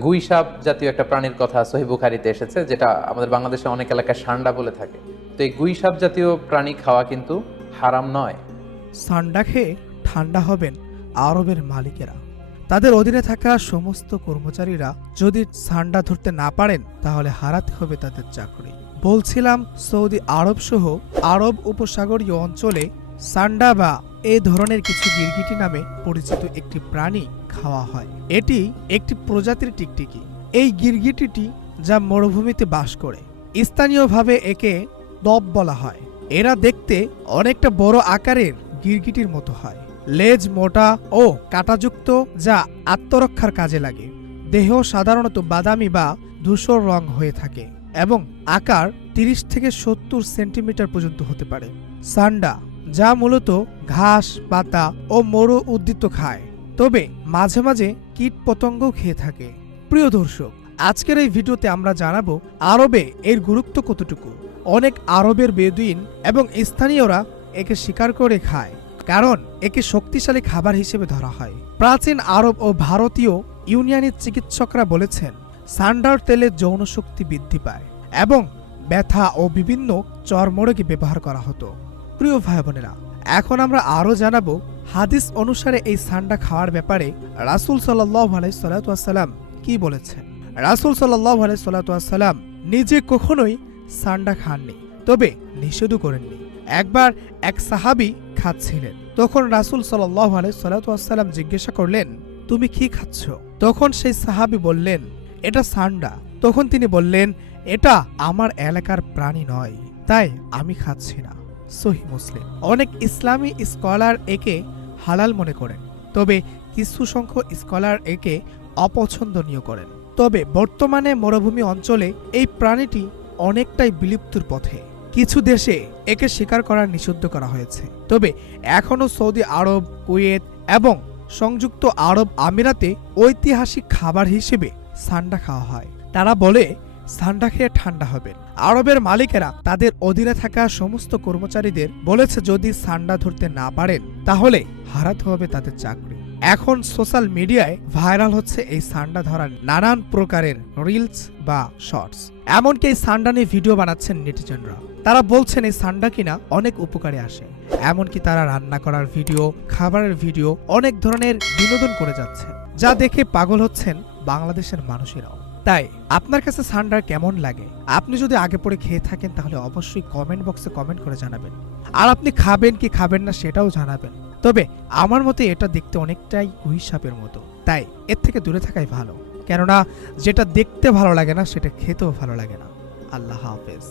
গুই সাপ জাতীয় একটা প্রাণীর কথা সহি বুখারিতে এসেছে, যেটা আমাদের বাংলাদেশে অনেক এলাকায় সান্ডা বলে থাকে। তো এই গুইসাপ জাতীয় প্রাণী খাওয়া কিন্তু হারাম নয়। সান্ডা খেয়ে ঠান্ডা হবেন আরবের মালিকেরা। তাদের অধীনে থাকা সমস্ত কর্মচারীরা যদি সান্ডা ধরতে না পারেন, তাহলে হারাতে হবে তাদের চাকরি। বলছিলাম সৌদি আরব সহ আরব উপসাগরীয় অঞ্চলে সান্ডা বা এই ধরনের কিছু গিরগিটি নামে পরিচিত একটি প্রাণী খাওয়া হয়। এটি একটি প্রজাতির টিকটিকি। এই গিরগিটিটি যা মরুভূমিতে বাস করে। স্থানীয়ভাবে একে দব বলা হয়। এরা দেখতে অনেকটা বড় আকারের গিরগিটির মতো হয়। লেজ মোটা ও কাঁটাযুক্ত, যা আত্মরক্ষার কাজে লাগে। দেহ সাধারণত বাদামি বা ধূসর রং হয়ে থাকে এবং আকার তিরিশ থেকে সত্তর সেন্টিমিটার পর্যন্ত হতে পারে। সান্ডা যা মূলত ঘাস, পাতা ও মরু উদ্ভিদ খায়। তবে মাঝে মাঝে কীট পতঙ্গও খেয়ে থাকে। প্রিয় দর্শক, আজকের এই ভিডিওতে আমরা জানাব আরবে এর গুরুত্ব কতটুকু। অনেক আরবের বেদুইন এবং স্থানীয়রা একে শিকার করে খায়, কারণ একে শক্তিশালী খাবার হিসেবে ধরা হয়। প্রাচীন আরব ও ভারতীয় ইউনিয়নের চিকিৎসকরা বলেছেন, সান্ডার তেলে যৌন শক্তি বৃদ্ধি পায় এবং ব্যথা ও বিভিন্ন চর্মরোগে ব্যবহার করা হতো। প্রিয় ভাই বোনেরা এখন আমরা আরও জানাব হাদিস অনুসারে এই সান্ডা খাওয়ার ব্যাপারে রাসুল সাল্লাহ কি বলেছেন? রাসুল সাল্লাহ নিজে কখনোই সান্ডা খাননি, তবে নিষেধও করেননি। একবার এক সাহাবি খাচ্ছিলেন, তখন রাসুল সাল্লাহ জিজ্ঞাসা করলেন, তুমি কি খাচ্ছ? তখন সেই সাহাবি বললেন, এটা সান্ডা। তখন তিনি বললেন, এটা আমার এলাকার প্রাণী নয়, তাই আমি খাচ্ছি না। সহি মুসলিম। অনেক ইসলামী স্কলার একে হালাল মনে করেন, তবে কিছু সংখ্যক স্কলার একে অপছন্দনীয় করেন। তবে বর্তমানে মরুভূমি অঞ্চলে এই প্রাণীটি অনেকটাই বিলুপ্তির পথে। কিছু দেশে একে শিকার করার নিষিদ্ধ করা হয়েছে। তবে এখনও সৌদি আরব, কুয়েত এবং সংযুক্ত আরব আমিরাতে ঐতিহাসিক খাবার হিসেবে সান্ডা খাওয়া হয়। তারা বলে সান্ডা খেয়ে ঠান্ডা হবেন। আরবের মালিকেরা তাদের অধীনে থাকা সমস্ত কর্মচারীদের বলেছে যদি সান্ডা ধরতে না পারেন, তাহলে হারাতে হবে তাদের চাকরি। এখন সোশ্যাল মিডিয়ায় ভাইরাল হচ্ছে এই সান্ডা ধরার নানান প্রকারের রিলস বা শর্টস। এমনকি এই সান্ডা নিয়ে ভিডিও বানাচ্ছেন নেটিজনরা। তারা বলছেন এই সান্ডা কিনা অনেক উপকারে আসে। এমনকি তারা রান্না করার ভিডিও, খাবারের ভিডিও অনেক ধরনের বিনোদন করে যাচ্ছে যা দেখে পাগল হচ্ছেন বাংলাদেশের মানুষেরাও। তাই আপনার কাছে সান্ডার কেমন লাগে? আপনি যদি আগে পরে খেয়ে থাকেন, তাহলে অবশ্যই কমেন্ট বক্সে কমেন্ট করে জানাবেন। আর আপনি খাবেন কি খাবেন না, সেটাও জানাবেন। তবে আমার মতে এটা দেখতে অনেকটাই হুইসাপের মতো। তাই এর থেকে দূরে থাকাই ভালো। কেননা, যেটা দেখতে ভালো লাগে না, সেটা খেতেও ভালো লাগে না। আল্লাহ হাফেজ।